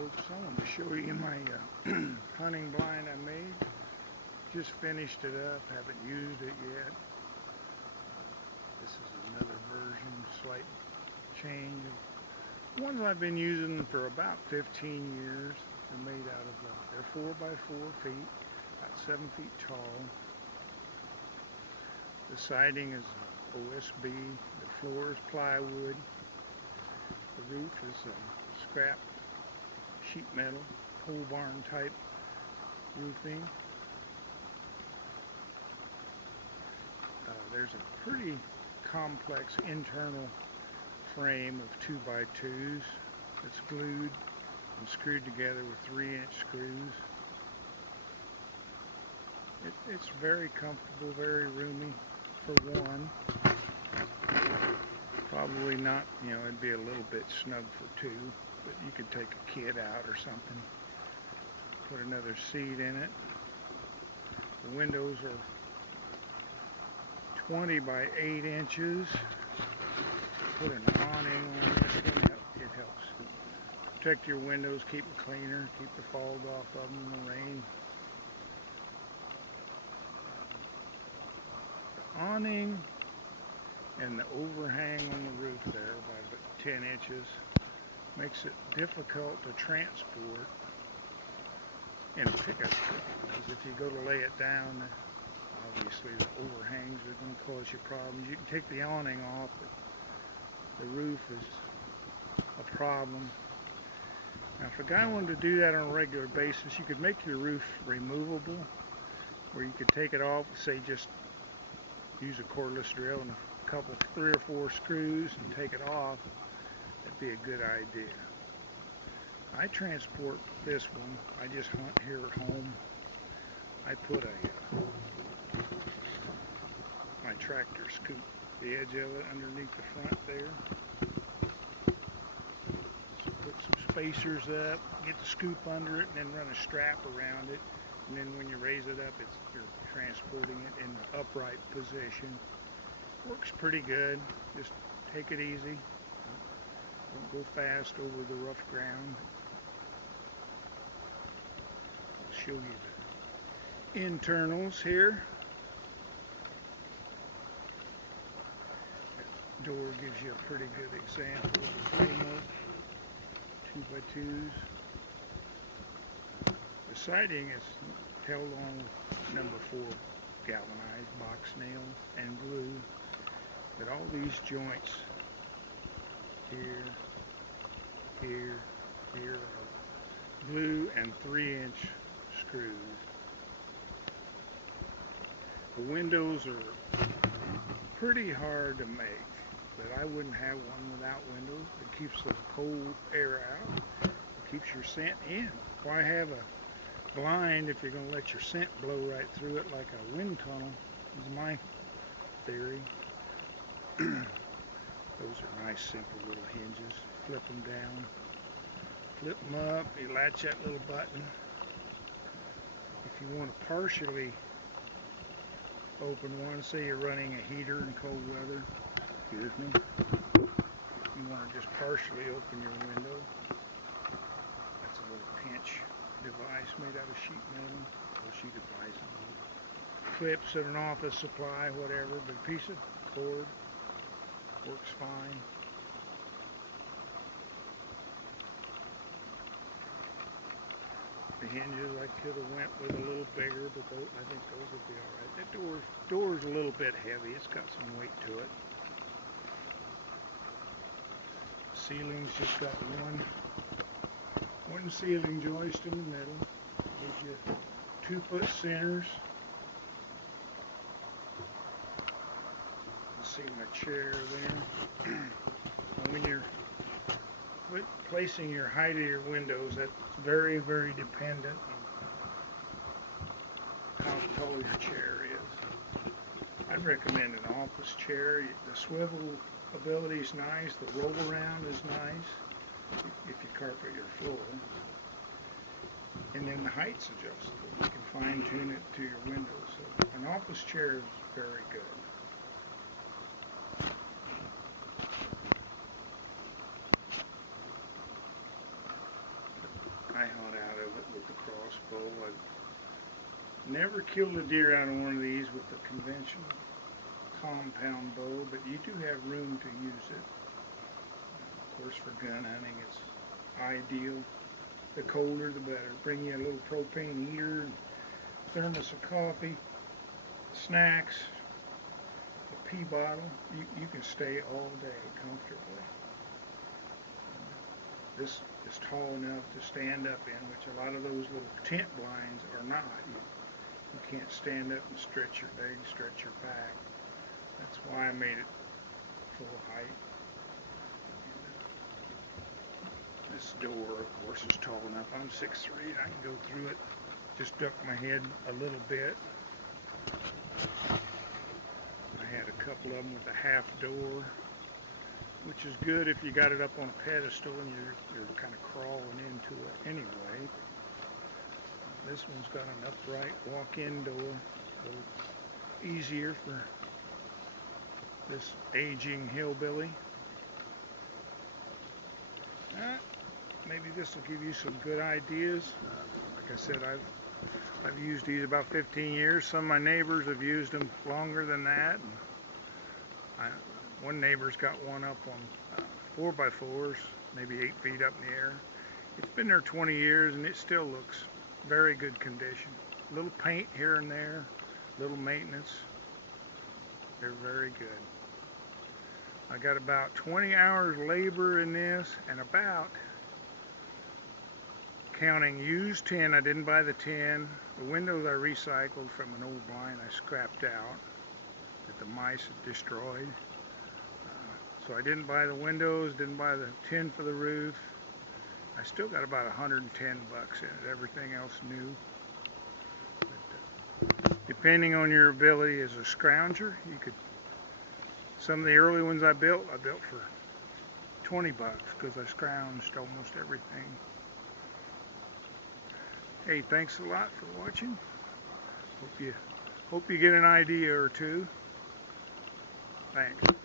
folks, I wanted to show you my hunting blind I made. Just finished it up, haven't used it yet. This is another version, slight change of ones I've been using for about 15 years. They're made out of, they're 4 by 4 feet, about 7 feet tall. The siding is OSB, the floor is plywood, the roof is scrap sheet metal, pole barn type roofing. There's a pretty complex internal frame of 2 by 2s that's glued and screwed together with 3-inch screws. It's very comfortable, very roomy for one. Probably not, it'd be a little bit snug for two, but you could take a kid out or something. Put another seat in it. The windows are 20 by 8 inches. Put an awning on this one. It helps protect your windows, keep them cleaner, keep the fog off of them in the rain. The awning and the overhang on the roof there by about 10 inches makes it difficult to transport in a pickup truck, because if you go to lay it down, obviously the overhangs are going to cause you problems. You can take the awning off, but the roof is a problem. Now if a guy wanted to do that on a regular basis, you could make your roof removable, where you could take it off, say just use a cordless drill and a couple, 3 or 4 screws and take it off. That'd be a good idea. I transport this one. I just hunt here at home. I put my tractor scoop the edge of it underneath the front there. So put some spacers up, get the scoop under it, and then run a strap around it. And then when you raise it up, you're transporting it in the upright position. Works pretty good. Just take it easy. Don't go fast over the rough ground. I'll show you the internals here. That door gives you a pretty good example of the framework. 2 by 2s. The siding is held on with number 4 galvanized box nails and glue. But all these joints here, here, here are glue and 3-inch screws. The windows are pretty hard to make, but I wouldn't have one without windows. It keeps the cold air out. It keeps your scent in. Why have a blind if you're going to let your scent blow right through it like a wind tunnel, is my theory. Those are nice simple little hinges. Flip them down, flip them up, you latch that little button. If you want to partially open one, say you're running a heater in cold weather, excuse me, you want to just partially open your window. That's a little pinch device made out of sheet metal. Of course you could buy some clips at an office supply, whatever, but a piece of cord works fine. The hinges I could have went with a little bigger, but I think those would be alright. The door's a little bit heavy. It's got some weight to it. Ceiling's just got one ceiling joist in the middle. Gives you 2-foot centers. You see my chair there. And when you're placing your height of your windows, that's very, very dependent on how tall your chair is. I'd recommend an office chair. The swivel ability is nice. The roll around is nice if you carpet your floor. And then the height's adjustable. You can fine tune it to your windows. So an office chair is very good. I hunt out of it with the crossbow. I've never killed a deer out of one of these with the conventional compound bow, but you do have room to use it. Of course, for gun hunting, it's ideal. The colder, the better. Bring you a little propane heater, thermos of coffee, snacks, a pee bottle. You can stay all day comfortably. This is tall enough to stand up in, which a lot of those little tent blinds are not. You can't stand up and stretch your legs, stretch your back. That's why I made it full height. This door, of course, is tall enough. I'm 6'3", I can go through it. Just duck my head a little bit. I had a couple of them with a half door, which is good if you got it up on a pedestal and you're kind of crawling into it anyway. This one's got an upright walk-in door, a little easier for this aging hillbilly. Maybe this will give you some good ideas. Like I said, I've used these about 15 years. Some of my neighbors have used them longer than that. One neighbor's got one up on 4x4s, maybe 8 feet up in the air. It's been there 20 years and it still looks very good condition. A little paint here and there, little maintenance. They're very good. I got about 20 hours labor in this, and about, counting used tin, I didn't buy the tin. The windows I recycled from an old blind I scrapped out that the mice had destroyed. So I didn't buy the windows, didn't buy the tin for the roof. I still got about 110 bucks in it, everything else new. But, depending on your ability as a scrounger, you could, some of the early ones I built for 20 bucks because I scrounged almost everything. Hey, thanks a lot for watching. Hope you get an idea or two. Thanks.